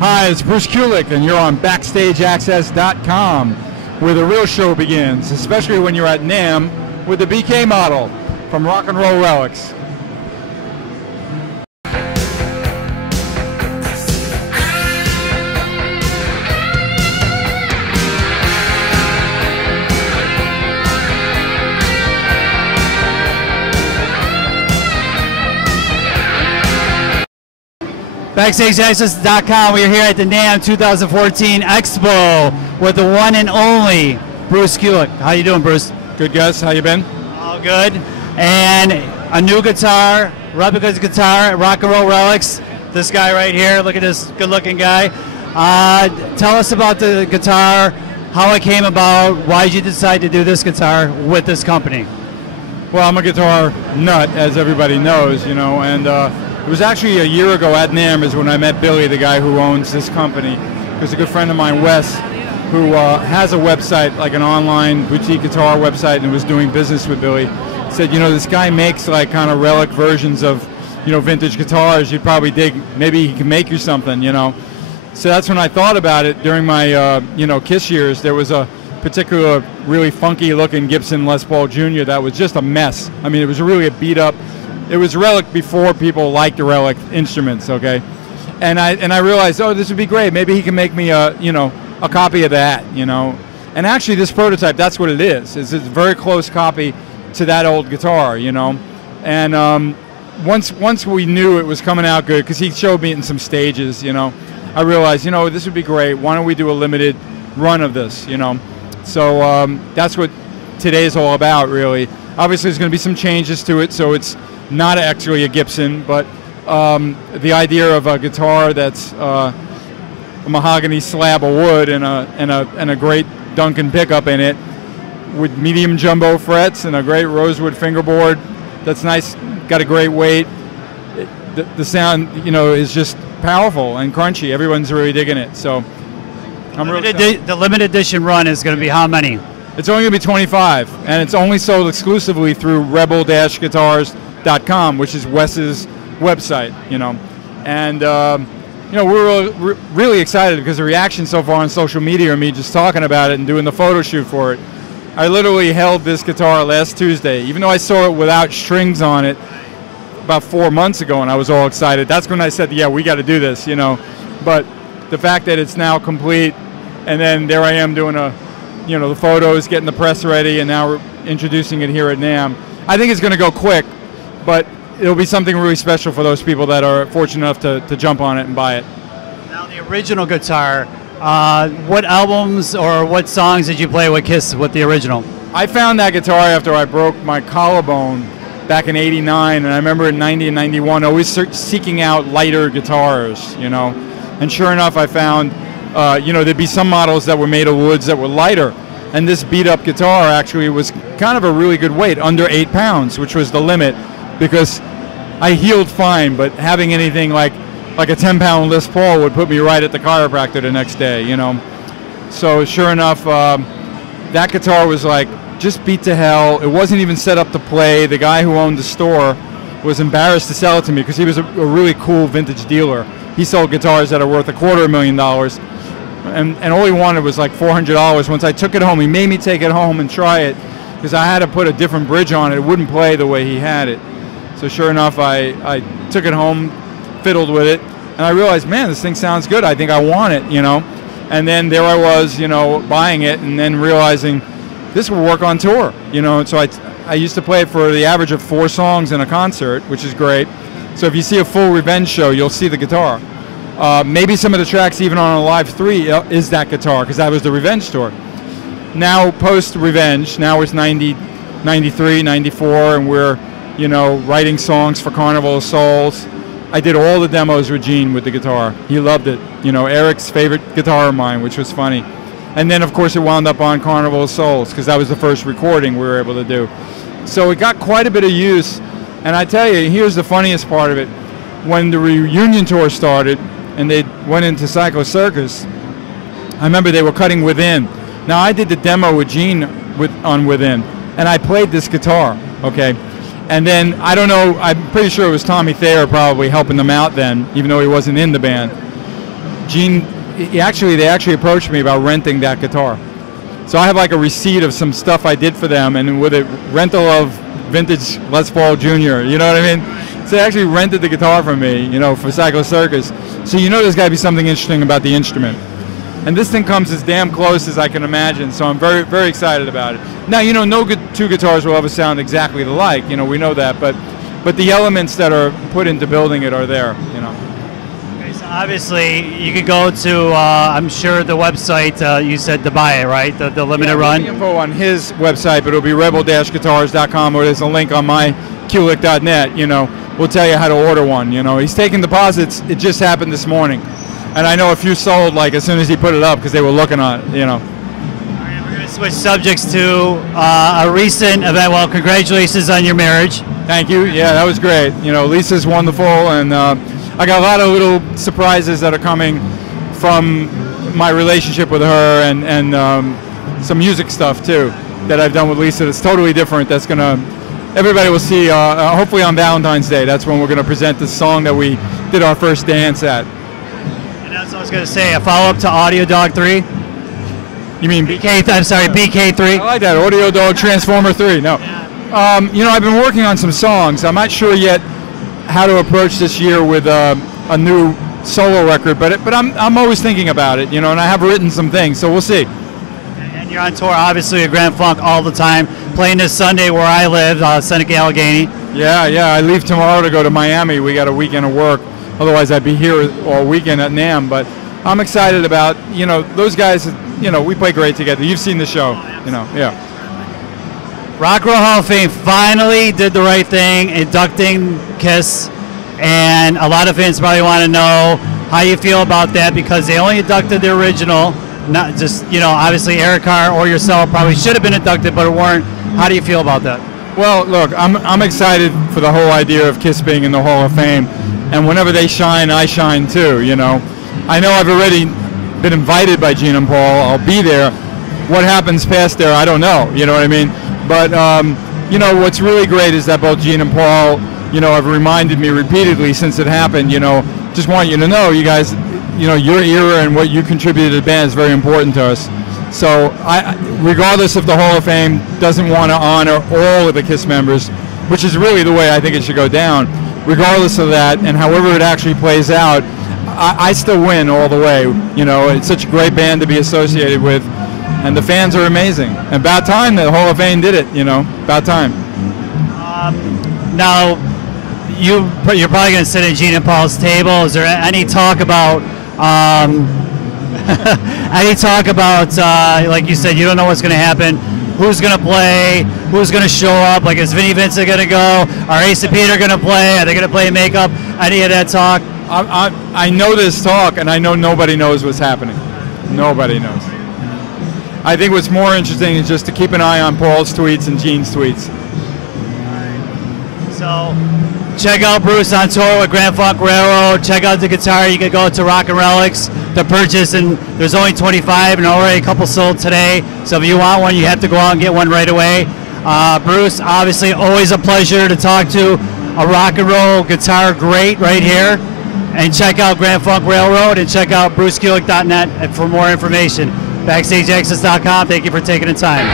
Hi, it's Bruce Kulick, and you're on BackstageAxxess.com, where the real show begins, especially when you're at NAMM with the BK model from Roll Relics. BackstageAxxess.com. We are here at the NAMM 2014 Expo with the one and only Bruce Kulick. How you doing, Bruce? Good, Gus. How you been? All good. And a new guitar, replica guitar, Roll Relics. This guy right here. Look at this good-looking guy. Tell us about the guitar, how it came about, why did you decide to do this guitar with this company? Well, I'm a guitar nut, as everybody knows, you know, and it was actually a year ago at NAMM is when I met Billy, the guy who owns this company. He was a good friend of mine, Wes, who has a website, like an online boutique guitar website, and was doing business with Billy. He said, you know, this guy makes like kind of relic versions of, you know, vintage guitars. You'd probably dig, maybe he can make you something, you know. So that's when I thought about it during my, you know, Kiss years. There was a particular really funky looking Gibson Les Paul Jr. that was just a mess. I mean, it was really a beat up. It was Relic before people liked the Relic instruments, okay? And I realized, oh, this would be great. Maybe he can make me a, you know, a copy of that, you know? And actually this prototype, that's what it is. It's a very close copy to that old guitar, you know? And once we knew it was coming out good, because he showed me it in some stages, you know, I realized, you know, this would be great. Why don't we do a limited run of this, you know? So that's what today's all about, really. Obviously there's going to be some changes to it, so it's not actually a Gibson, but the idea of a guitar that's a mahogany slab of wood and a great Duncan pickup in it, with medium jumbo frets and a great rosewood fingerboard that's nice, got a great weight. The sound, you know, is just powerful and crunchy. Everyone's really digging it. So the limited edition run is going to be how many? It's only going to be 25, and it's only sold exclusively through rebel-guitars.com, which is Wes's website, you know. And, you know, we're really excited because the reaction so far on social media, me just talking about it and doing the photo shoot for it. I literally held this guitar last Tuesday, even though I saw it without strings on it about 4 months ago, and I was all excited. That's when I said, yeah, we got to do this, you know. But the fact that it's now complete, and then there I am doing you know, the photos, getting the press ready, and now we're introducing it here at NAMM. I think it's going to go quick, but it'll be something really special for those people that are fortunate enough to jump on it and buy it. Now, the original guitar, what albums or what songs did you play with Kiss with the original? I found that guitar after I broke my collarbone back in '89, and I remember in '90 and '91 always seeking out lighter guitars, you know. And sure enough, I found you know, there'd be some models that were made of woods that were lighter, and this beat-up guitar actually was kind of a really good weight, under 8 pounds, which was the limit, because I healed fine, but having anything like a 10-pound Les Paul would put me right at the chiropractor the next day, you know. So sure enough, that guitar was like just beat to hell. It wasn't even set up to play. The guy who owned the store was embarrassed to sell it to me because he was a really cool vintage dealer. He sold guitars that are worth $250,000. And all he wanted was like $400. Once I took it home, he made me take it home and try it because I had to put a different bridge on it. It wouldn't play the way he had it. So sure enough, I took it home, fiddled with it, and I realized, man, this thing sounds good. I think I want it, you know. And then there I was, you know, buying it and then realizing this will work on tour, you know. And so I used to play it for the average of 4 songs in a concert, which is great. So if you see a full Revenge show, you'll see the guitar. Maybe some of the tracks even on a Live 3 is that guitar, because that was the Revenge tour. Now, post-Revenge, now it's 90, 93, 94, and we're, you know, writing songs for Carnival of Souls. I did all the demos with Gene with the guitar. He loved it. You know, Eric's favorite guitar of mine, which was funny. And then, of course, it wound up on Carnival of Souls, because that was the first recording we were able to do. So it got quite a bit of use. And I tell you, here's the funniest part of it. When the reunion tour started, and they went into Psycho Circus, I remember they were cutting Within. Now, I did the demo with Gene on Within, and I played this guitar, okay? And then, I don't know, I'm pretty sure it was Tommy Thayer probably helping them out then, even though he wasn't in the band. Gene, they actually approached me about renting that guitar. So I have like a receipt of some stuff I did for them, and with a rental of vintage Les Paul Jr., you know what I mean? So they actually rented the guitar from me, you know, for Cyclo Circus. So you know there's got to be something interesting about the instrument. And this thing comes as damn close as I can imagine, so I'm very, very excited about it. Now, you know, no two guitars will ever sound exactly alike, you know, we know that, but the elements that are put into building it are there, you know. Okay, so obviously, you could go to, I'm sure, the website you said to buy it, right? The limited run? The info on his website, but it'll be rebel-guitars.com, or there's a link on my Kulick.net, you know. We'll tell you how to order one, you know. He's taking deposits. It just happened this morning. And I know a few sold like as soon as he put it up because they were looking on it, you know. All right, we're going to switch subjects to a recent event. Well, congratulations on your marriage. Thank you. Yeah, that was great. You know, Lisa's wonderful, and I got a lot of little surprises that are coming from my relationship with her, and some music stuff too that I've done with Lisa that's totally different. That's going to, everybody will see, hopefully on Valentine's Day. That's when we're going to present the song that we did our first dance at. That's what I was going to say, a follow-up to Audio Dog 3? You mean BK3? I like that, Audio Dog Transformer 3, no. You know, I've been working on some songs. I'm not sure yet how to approach this year with a new solo record, but I'm always thinking about it, you know, and I have written some things, so we'll see. And you're on tour, obviously, at Grand Funk all the time, playing this Sunday where I live, Seneca, Allegheny. Yeah, I leave tomorrow to go to Miami. We got a weekend of work. Otherwise, I'd be here all weekend at NAMM, but I'm excited about, you know, those guys, you know, we play great together. You've seen the show, you know, yeah. Rock and Roll Hall of Fame finally did the right thing, inducting Kiss, and a lot of fans probably want to know how you feel about that because they only inducted the original, not just, you know, obviously Eric Carr or yourself probably should have been inducted, but it weren't. How do you feel about that? Well, look, I'm excited for the whole idea of Kiss being in the Hall of Fame. And whenever they shine, I shine too, you know. I know I've already been invited by Gene and Paul. I'll be there. What happens past there, I don't know, you know what I mean? But, you know, what's really great is that both Gene and Paul, you know, have reminded me repeatedly since it happened, you know, just want you to know, you guys, you know, your era and what you contributed to the band is very important to us. So, regardless if the Hall of Fame doesn't want to honor all of the Kiss members, which is really the way I think it should go down, regardless of that, and however it actually plays out, I still win all the way. You know, it's such a great band to be associated with, and the fans are amazing. And about time the Hall of Fame did it, you know, about time. Now, you're probably going to sit at Gene and Paul's table. Is there any talk about, like you said, you don't know what's going to happen? Who's going to play? Who's going to show up? Like, is Vinnie Vincent going to go? Are Ace and Peter going to play? Are they going to play makeup? Any of that talk? I know this talk, and I know nobody knows what's happening. Nobody knows. I think what's more interesting is just to keep an eye on Paul's tweets and Gene's tweets. So, check out Bruce on tour with Grand Funk Railroad. Check out the guitar. You can go to Rock and Relics to purchase, and there's only 25 and already a couple sold today. So if you want one, you have to go out and get one right away. Bruce, obviously always a pleasure to talk to. A rock and roll guitar great right here. And check out Grand Funk Railroad and check out BruceKulick.net for more information. BackstageAxxess.com. Thank you for taking the time.